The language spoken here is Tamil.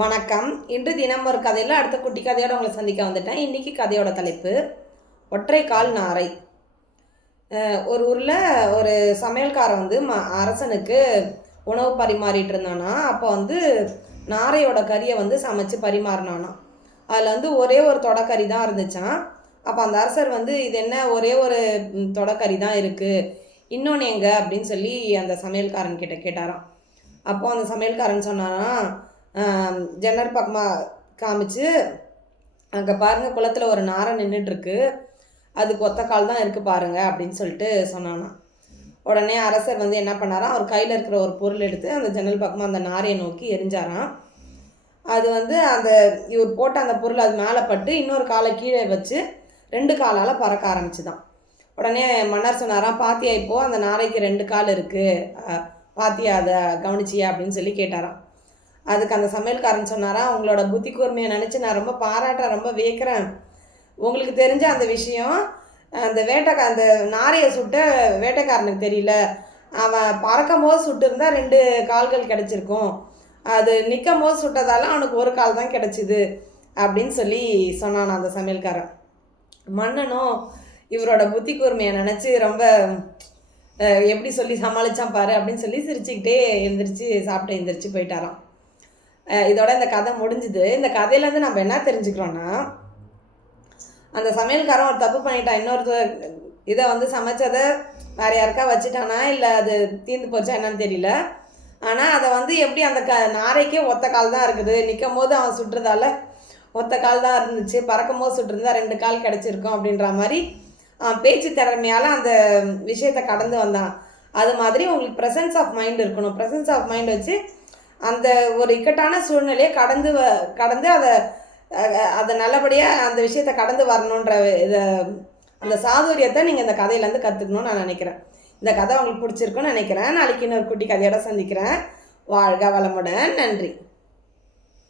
வணக்கம். இன்று தினம் ஒரு கதையில் அடுத்த குட்டி கதையோடு உங்களை சந்திக்க வந்துட்டேன். இன்றைக்கி கதையோட தலைப்பு ஒற்றை கால் நாரை. ஒரு ஊரில் ஒரு சமையல்காரன் வந்து அரசனுக்கு உணவு பரிமாறிட்டு இருந்தானா. அப்போ வந்து நாரையோட கறியை வந்து சமைச்சு பரிமாறினானா. அதில் வந்து ஒரே ஒரு தொடக்கறி தான் இருந்துச்சான். அப்போ அந்த அரசர் வந்து இது என்ன ஒரே ஒரு தொடக்கறி தான் இருக்குது, இன்னொன்று எங்கே அப்படின்னு சொல்லி அந்த சமையல்காரன் கிட்ட கேட்டாராம். அப்போது அந்த சமையல்காரன் சொன்னானா, ஜன்னல் பக்கமாக காமிச்சு, அங்கே பாருங்கள் குளத்தில் ஒரு நாரை நின்றுட்டுருக்கு, அதுக்கு ஒத்த கால் தான் இருக்குது பாருங்கள் அப்படின்னு சொல்லிட்டு சொன்னானா. உடனே அரசர் வந்து என்ன பண்ணாராம், அவர் கையில் இருக்கிற ஒரு பொருள் எடுத்து அந்த ஜன்னல் பக்கமாக அந்த நாரையை நோக்கி எரிஞ்சாராம். அது வந்து அந்த இவர் போட்ட அந்த பொருள் அது மேலே பட்டு இன்னொரு காலை கீழே வச்சு 2 காலால் பறக்க ஆரம்பிச்சுதான். உடனே மன்னர் சொன்னாராம், பாத்தியா இப்போ அந்த நாரைக்கு 2 கால் இருக்குது, பாத்தியா அதை கவனிச்சியா அப்படின்னு சொல்லி கேட்டாராம். அதுக்கு அந்த சமையல்காரன் சொன்னாராம், உங்களோட புத்தி கூர்மையை நினச்சி நான் ரொம்ப பாராட்டுறேன், ரொம்ப வியக்கிறேன். உங்களுக்கு தெரிஞ்ச அந்த விஷயம் அந்த அந்த நாரையை சுட்ட வேட்டைக்காரனுக்கு தெரியல. அவன் பறக்கும் போது சுட்டுருந்தா 2 கால்கள் கிடச்சிருக்கும், அது நிற்கும் போது சுட்டதால அவனுக்கு ஒரு கால் தான் கிடச்சிது அப்படின்னு சொல்லி சொன்னான் அந்த சமையல்காரன். மன்னனும் இவரோட புத்தி கூர்மையை நினச்சி ரொம்ப எப்படி சொல்லி சமாளித்தான் பாரு அப்படின்னு சொல்லி சிரிச்சுக்கிட்டே எந்திரிச்சு போயிட்டாராம். இதோட இந்த கதை முடிஞ்சுது. இந்த கதையிலேருந்து நம்ம என்ன தெரிஞ்சுக்கிறோன்னா, அந்த சமையல்காரன் ஒரு தப்பு பண்ணிட்டான். இன்னொருத்தர் இதை வந்து சமைச்சதை வேறு யாருக்கா வச்சுட்டானா, இல்லை அது தீர்ந்து போச்சா என்னன்னு தெரியல. ஆனால் அதை வந்து எப்படி அந்த நாரைக்கே ஒத்த கால் தான் இருக்குது, நிற்கும் போது அவன் சுட்டுறதால ஒத்த கால் தான் இருந்துச்சு, பறக்கும் போது சுட்டுருந்தா 2 கால் கிடச்சிருக்கும் அப்படின்ற மாதிரி பேச்சு திறமையால் அந்த விஷயத்தை கடந்து வந்தான். அது மாதிரி உங்களுக்கு ப்ரெசன்ஸ் ஆஃப் மைண்ட் இருக்கணும். ப்ரெசன்ஸ் ஆஃப் மைண்ட் வச்சு அந்த ஒரு இக்கட்டான சூழ்நிலையை கடந்து அதை நல்லபடியாக அந்த விஷயத்தை கடந்து வரணுன்ற அந்த சாதுரியத்தை நீங்கள் இந்த கதையிலேருந்து கற்றுக்கணும்னு நான் நினைக்கிறேன். இந்த கதை உங்களுக்கு பிடிச்சிருக்குன்னு நினைக்கிறேன். நாளைக்கு இன்னொரு குட்டி கதையோட சந்திக்கிறேன். வாழ்க வளமுடன். நன்றி.